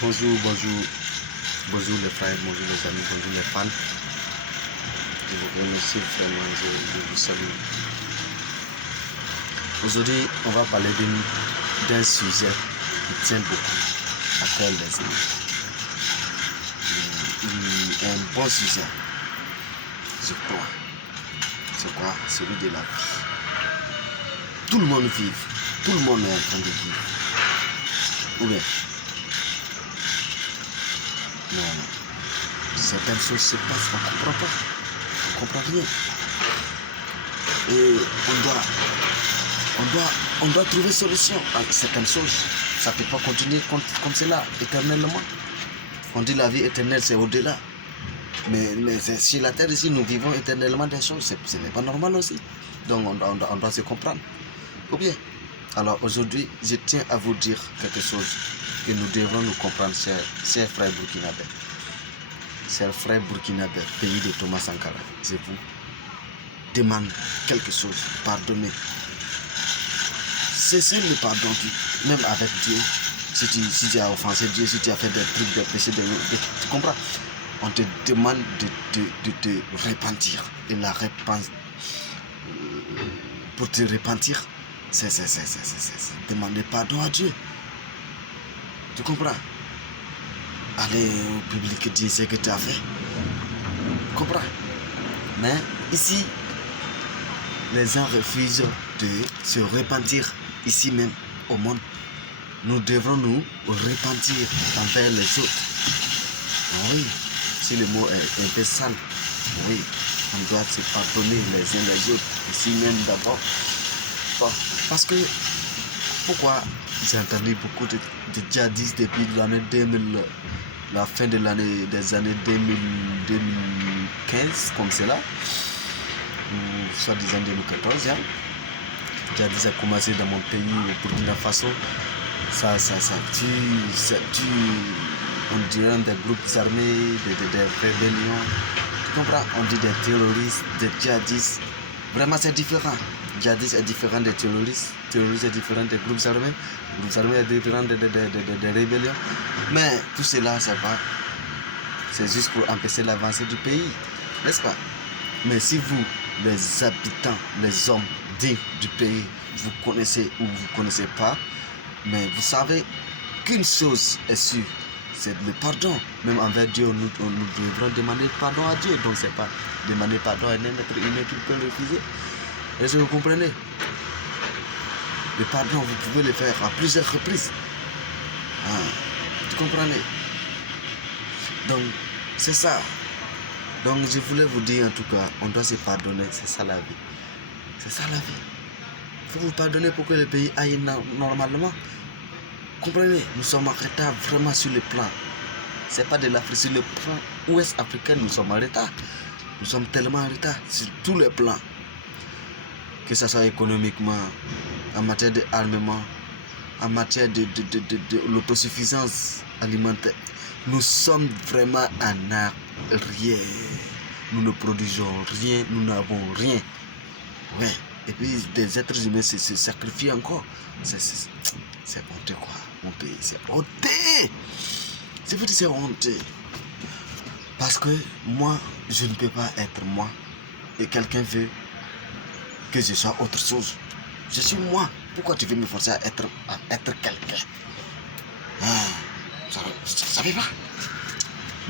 Bonjour les frères, bonjour les amis, bonjour les fans. Je vous remercie vraiment, je vous salue. Aujourd'hui, on va parler d'un sujet qui tient beaucoup à cœur les amis. Un bon sujet, je crois. C'est quoi? Celui de la vie. Tout le monde vit, tout le monde est en train de vivre. Ou bien, non. Certaines choses se passent, on ne comprend pas. On ne comprend rien. Et on doit trouver solution à certaines choses. Ça ne peut pas continuer comme cela, éternellement. On dit la vie éternelle, c'est au-delà. Mais sur la terre ici, nous vivons éternellement des choses. Ce n'est pas normal aussi. Donc on doit se comprendre. Ou bien, alors aujourd'hui, je tiens à vous dire quelque chose que nous devons nous comprendre, chers frères burkinabés. Chers frères burkinabés, pays de Thomas Sankara, je vous demande quelque chose, pardonnez. C'est le pardon, même avec Dieu. Si tu as offensé Dieu, si tu as fait des trucs, des péchés, tu comprends? On te demande de te repentir. Et la repentance, pour te repentir, c'est demander pardon à Dieu. Tu comprends? Aller au public dire ce que tu as fait. Tu comprends? Mais ici, les gens refusent de se repentir ici même au monde. Nous devons nous repentir envers les autres. Oui, si le mot est un peu sale, oui, on doit se pardonner les uns les autres, ici même d'abord. Bon, parce que, pourquoi j'ai entendu beaucoup de djihadistes depuis l'année 2000, la fin de l'année des années 2015, comme cela, ou soi-disant 2014, hein. Djihadistes a commencé dans mon pays, au Burkina Faso. Ça tue, on dirait des groupes armés, des rébellions. Tu comprends? On dit des terroristes, des djihadistes. Vraiment, c'est différent. Djihadistes est différent des terroristes. Terroristes est différent des groupes armés. Groupes armés est différent des rébellions. Mais tout cela, c'est juste pour empêcher l'avancée du pays. N'est-ce pas? Mais si vous, les habitants, les hommes dignes du pays, vous connaissez ou vous ne connaissez pas, mais vous savez qu'une chose est sûre, c'est le pardon. Même envers Dieu, nous devrons demander pardon à Dieu. Donc c'est pas demander pardon à un être humain qui peut le refuser. Est-ce que vous comprenez? Le pardon, vous pouvez le faire à plusieurs reprises. Tu comprenez? Donc c'est ça. Donc je voulais vous dire en tout cas, on doit se pardonner, c'est ça la vie. C'est ça la vie. Il faut vous pardonner pour que le pays aille normalement. Comprenez, nous sommes en retard vraiment sur le plan. C'est pas de l'Afrique, sur le plan ouest africain, nous sommes en retard. Nous sommes tellement en retard sur tous les plans. Que ce soit économiquement, en matière d'armement, en matière de l'autosuffisance alimentaire. Nous sommes vraiment en arrière. Nous ne produisons rien, nous n'avons rien. Ouais. Et puis des êtres humains se sacrifient encore. C'est honteux quoi, mon pays, c'est honteux. Je vous dis c'est honteux. Parce que moi, je ne peux pas être moi. Et quelqu'un veut que je sois autre chose. Je suis moi. Pourquoi tu veux me forcer à être quelqu'un? Ça ne peut pas.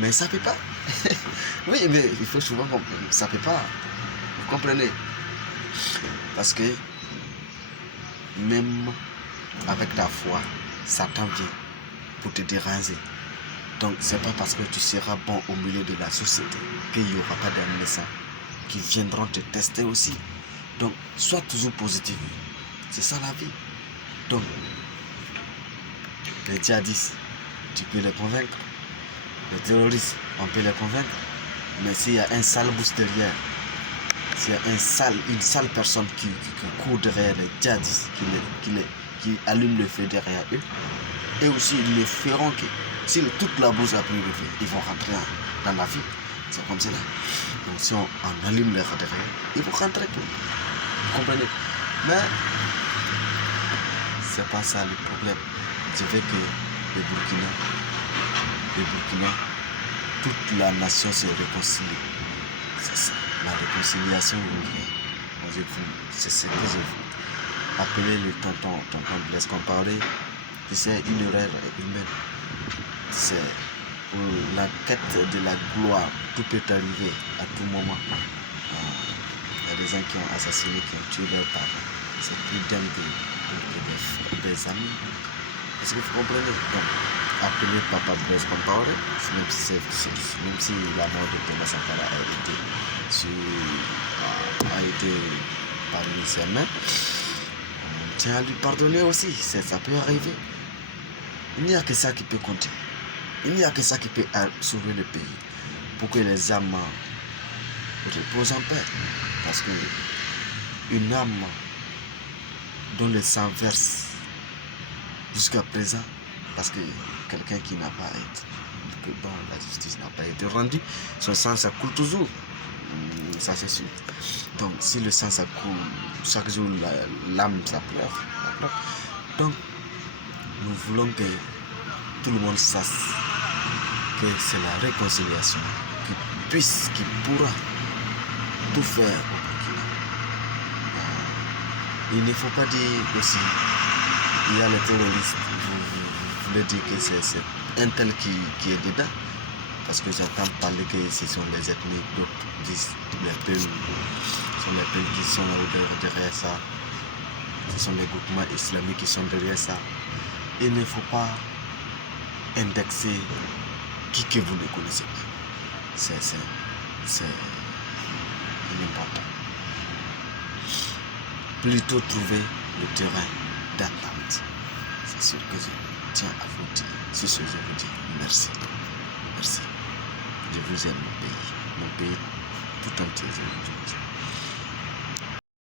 Mais ça ne peut pas. Oui, mais il faut souvent comprendre. Ça ne peut pas. Vous comprenez? Parce que même avec ta foi, Satan vient pour te déranger. Donc c'est pas parce que tu seras bon au milieu de la société qu'il n'y aura pas des médecins qui viendront te tester aussi. Donc sois toujours positif. C'est ça la vie. Donc les djihadistes, tu peux les convaincre. Les terroristes, on peut les convaincre. Mais s'il y a un sale boost derrière, s'il y a une sale personne qui court derrière les djihadistes, qui allume le feu derrière eux, et aussi ils le feront que si toute la bourse a pris le feu, ils vont rentrer dans la vie. C'est comme cela. Donc si on allume leur derrière, ils vont rentrer. Vous comprenez? Mais c'est pas ça le problème. Je veux que le Burkina le Burkina, toute la nation se réconcilie. C'est ça, la réconciliation. C'est ce que je veux. Appeler le tonton Blaise Compaoré, c'est une erreur humaine. C'est pour la quête de la gloire, tout peut arriver à tout moment. Il y a des gens qui ont assassiné, qui ont tué leurs parents. C'est plus dingue que des amis. Est-ce que vous comprenez? Donc, appeler Papa Blaise Compaoré, même si la mort de Thomas Sankara a été parmi ses mains, on tient à lui pardonner aussi. Ça peut arriver. Il n'y a que ça qui peut compter. Il n'y a que ça qui peut sauver le pays. Pour que les âmes reposent en paix. Parce que une âme dont le sang verse jusqu'à présent, parce que quelqu'un qui n'a pas été, dont la justice n'a pas été rendue, son sang ça coule toujours. Ça c'est sûr. Donc si le sang ça coule, chaque jour l'âme ça pleure. Donc nous voulons que tout le monde sache que c'est la réconciliation qui pourra tout faire au Burkina. Il ne faut pas dire aussi, il y a les terroristes, vous voulez dire que c'est un tel qui est dedans, parce que j'entends parler que ce sont les ethnies, d'autres disent les peuples, ce sont les peuples qui sont derrière ça, ce sont les groupements islamiques qui sont derrière ça. Il ne faut pas indexer qui que vous ne connaissez pas. C'est important. Plutôt trouver le terrain d'attente. C'est sûr que je tiens à vous dire. Sur ce, je vous dis merci. Merci. Je vous aime, mon pays tout entier.